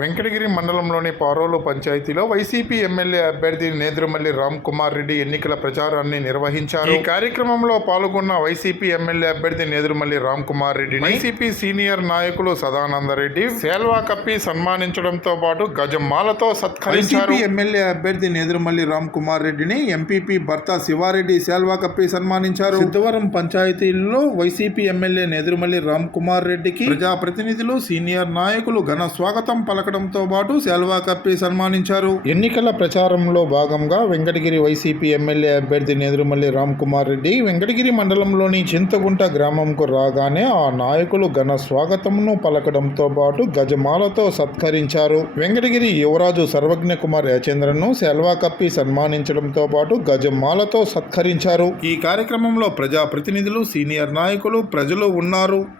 Venkatagiri మండలంలోని పారోలు పంచాయతీలో YCP MLA అభ్యర్థి నేదురుమల్లి రామ్ కుమార్ రెడ్డి ఎన్నికల ప్రచారాన్ని నిర్వహించారు. ఈ కార్యక్రమంలో పాల్గొన్న వైసీపీ ఎమ్మెల్యే అభ్యర్థి నేదురుమల్లి రామ్ కుమార్ రెడ్డి వైసీపీ సీనియర్ నాయకులు సదానందరెడ్డి సేల్వా కప్పి సన్మానించడంతో పాటు గజమాలతో సత్కరించారు. ఎమ్మెల్యే అభ్యర్థి నేదురుమల్లి రామ్ కుమార్ రెడ్డిని ఎంపీపీ భర్త శివారెడ్డి శాల్వా కప్పి సన్మానించారు. సిద్ధవరం పంచాయతీలో వైసీపీ ఎమ్మెల్యే నేదురుమల్లి రామ్ కుమార్ రెడ్డికి ప్రజాప్రతినిధులు సీనియర్ నాయకులు ఘన స్వాగతం పలకడంతో పాటు శాల్వా కప్పి సన్మానించారు. ఎన్నికల ప్రచారంలో భాగంగా వెంకటగిరి వైసీపీ ఎమ్మెల్యే అభ్యర్థి నేదురుమల్లి రామ్ కుమార్ రెడ్డి వెంకటగిరి మండలంలోని చింతగుంట గ్రామంకు రాగానే ఆ నాయకులు ఘన స్వాగతంను పలకడంతో పాటు గజమాలతో సత్కరించారు. వెంకటగిరి యువరాజు సర్వజ్ఞ కుమార్ యాచేంద్రను సెల్వా కప్పి సన్మానించడంతో పాటు గజమాలతో సత్కరించారు. ఈ కార్యక్రమంలో ప్రజా ప్రతినిధులు సీనియర్ నాయకులు ప్రజలు ఉన్నారు.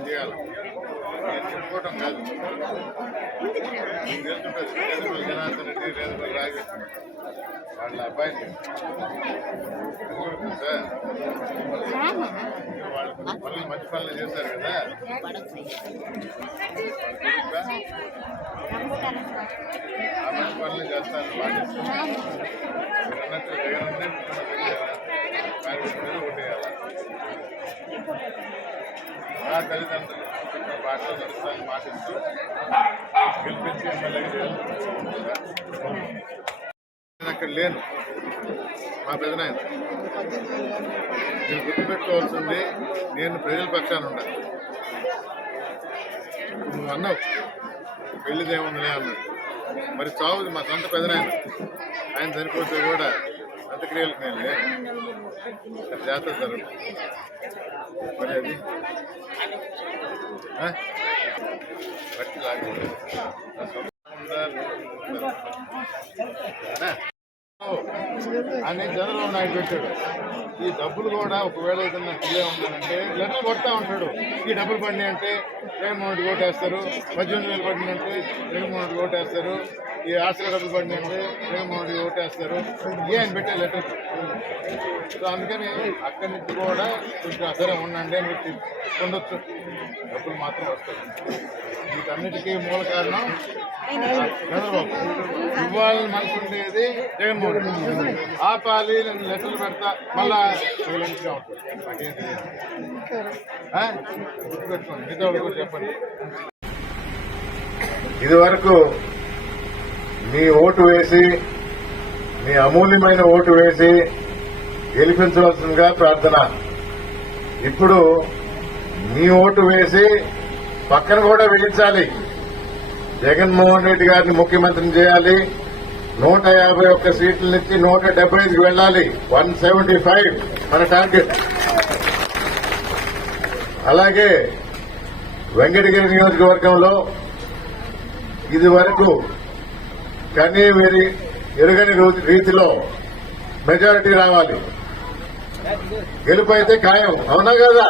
చేయాలి నేను చెప్పుకోవటం కాదు మీకు తెలుసుంటుంది రేదుపల్లి జనార్దన్ రెడ్డి రేదుపల్లి రాజు వాళ్ళ అబ్బాయిని సార్ వాళ్ళు పనులు మంచి పనులు చేశారు కదా ఆ మంచి పనులు చేస్తారు వాళ్ళు అన్నట్టు జగన్ ఉంటే ఒకటి తల్లిదండ్రులు ఇక్కడ బాటలో నడుస్తాను మాటిస్తూ గెలిపించి నేను అక్కడ లేను మా పెదనాయన. నేను గుర్తుపెట్టుకోవాల్సింది నేను ప్రజల పక్షాన ఉండాలి నువ్వు అన్నావు పెళ్ళిదేముందిలే అన్నాడు. మరి చావుది మా సొంత పెదనాయన. ఆయన చనిపోతే కూడా అంత్యక్రియలకు నేను లేను అది జాతర జరగదు మరి అది ఆ? బట్టి అని చంద్రబాబు నాయుడు పెట్టాడు. ఈ డబ్బులు కూడా ఒకవేళ ఏదైనా డిలే ఉందంటే లెటర్ కొడతా ఉంటాడు. ఈ డబ్బులు పడినాయి అంటే జగన్మోహన్ రెడ్డి ఓటేస్తారు పద్దెనిమిది వేలు పడినాయి అంటే జగన్మోహన్ రెడ్డి ఓటేస్తారు ఈ ఆశ్రయ డబ్బులు పడినాయి అంటే జగన్మోహన్ రెడ్డి ఓటేస్తారు ఏ ఆయన పెట్టే లెటర్. సో అందుకని అక్కడి నుంచి కూడా కొంచెం సరే ఉండండి అని పెట్టి పొందొచ్చు డబ్బులు మాత్రం వస్తాయి. వీటన్నిటికీ మూల కారణం చంద్రబాబు. ఇవ్వాలని మనసు ఉండేది జగన్మోహన్ రెడ్డి ఆపాలి నేను లెటర్లు పెడతా మళ్ళా సైలెంట్గా ఉంటుంది. నాకేం గుర్తుపెట్టుకోండి మిగతా కూడా చెప్పండి. ఇది వరకు మీ ఓటు వేసి మీ అమూల్యమైన ఓటు వేసి గెలిపించవలసిందిగా ప్రార్థన. ఇప్పుడు మీ ఓటు వేసి పక్కన కూడా వేయించాలి. జగన్మోహన్ రెడ్డి గారిని ముఖ్యమంత్రిని చేయాలి. నూట యాభై ఒక్క సీట్ల నుంచి నూట డెబ్బై ఐదుకి వెళ్ళాలి. వన్ సెవెంటీ ఫైవ్ మన టార్గెట్. అలాగే వెంకటగిరి నియోజకవర్గంలో ఇది వరకు కనీ వేరి ఎరుగని రీతిలో మెజారిటీ రావాలి. గెలుపు అయితే ఖాయం. అవునా కదా?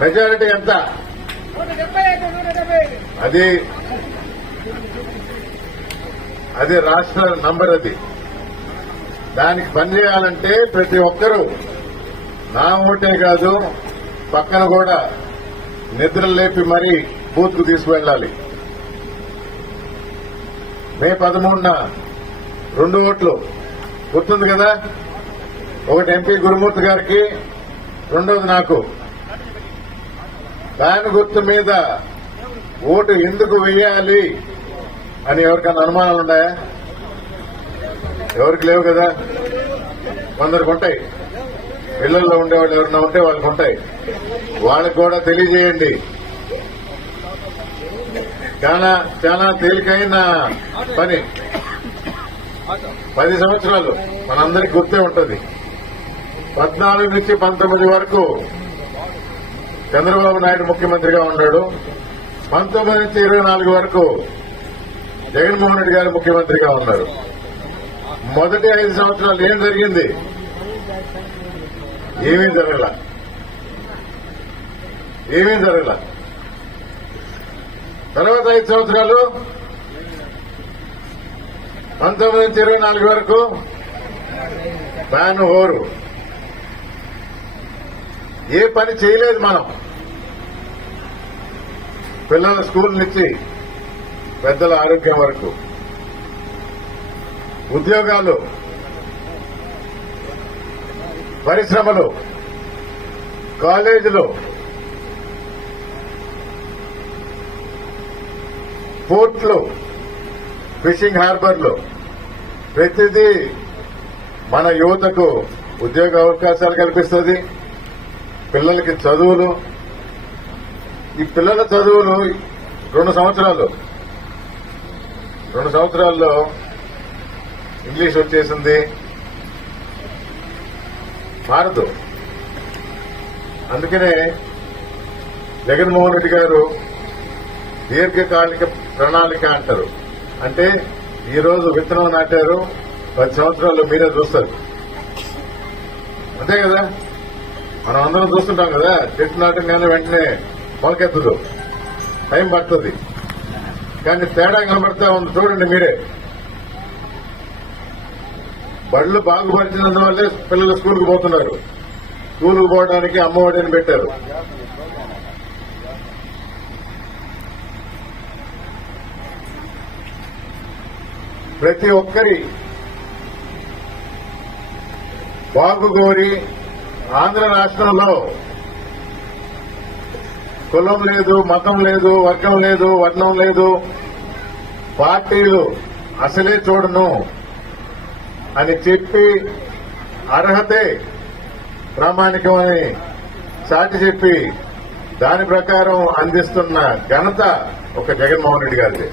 మెజారిటీ ఎంత? అది అది రాష్ట్ర నంబర్ అది. దానికి పనిచేయాలంటే ప్రతి ఒక్కరూ నా ఓటే కాదు పక్కన కూడా నిద్ర లేపి మరీ బూత్కు తీసుకువెళ్ళాలి. మే పదమూడున రెండు ఓట్లు. గుర్తుంది కదా? ఒకటి ఎంపీ గురుమూర్తి గారికి రెండోది నాకు. దాని గుర్తు మీద ఓటు ఎందుకు వేయాలి? అని ఎవరికైనా అనుమానాలు ఉన్నాయా? ఎవరికి లేవు కదా? కొందరికి ఉంటాయి. ఇళ్ళలో ఉండేవాళ్ళు ఎవరైనా ఉంటే వాళ్ళకి ఉంటాయి. వాళ్ళకి కూడా తెలియజేయండి. చాలా చాలా తేలికైన పని. పది సంవత్సరాలు మనందరికి గుర్తే ఉంటుంది. పద్నాలుగు నుంచి పంతొమ్మిది వరకు చంద్రబాబు నాయుడు ముఖ్యమంత్రిగా ఉన్నాడు. పంతొమ్మిది నుంచి ఇరవై నాలుగు వరకు జగన్మోహన్ రెడ్డి గారు ముఖ్యమంత్రిగా ఉన్నారు. మొదటి ఐదు సంవత్సరాలు ఏం జరిగింది? ఏమీ జరగల. ఏమీ జరగల. తర్వాత ఐదు సంవత్సరాలు పంతొమ్మిది నుంచి ఇరవై నాలుగు వరకు బ్యాన్ హోరు. ఏ పని చేయలేదు మనం. పిల్లల స్కూల్ నుంచి పెద్దల ఆరోగ్యం వరకు. ఉద్యోగాలు పరిశ్రమలు కాలేజీలు పోర్ట్లు ఫిషింగ్ హార్బర్లు. ప్రతిదీ మన యువతకు ఉద్యోగ అవకాశాలు కల్పిస్తుంది. పిల్లలకి చదువులు. ఈ పిల్లల చదువులు రెండు సంవత్సరాలు. రెండు సంవత్సరాల్లో ఇంగ్లీష్ వచ్చేసింది. మారదు. అందుకనే జగన్మోహన్ రెడ్డి గారు దీర్ఘకాలిక ప్రణాళిక అంటారు. అంటే ఈ రోజు విత్తనం నాటారు పది సంవత్సరాల్లో మీరే చూస్తారు. అంతే కదా? మనం అందరం చూస్తుంటాం కదా చెట్టు నాటంగానే వెంటనే మొలకెత్తదు. టైం పడుతుంది కానీ తేడా కనబడతా ఉంది చూడండి మీరే. బళ్ళు బాగుపరిచినందువల్లే పిల్లలు స్కూల్కి పోతున్నారు. స్కూల్కి పోవడానికి అమ్మఒడిని పెట్టారు. ప్రతి ఒక్కరి బాగు కోరి ఆంధ్ర రాష్ట్రంలో కులం లేదు మతం లేదు వర్గం లేదు వర్ణం లేదు. పార్టీలు అసలే చూడను అని చెప్పి అర్హతే ప్రామాణికమని సాటి చెప్పి దాని ప్రకారం అందిస్తున్న ఘనత ఒక జగన్మోహన్ రెడ్డి గారిది.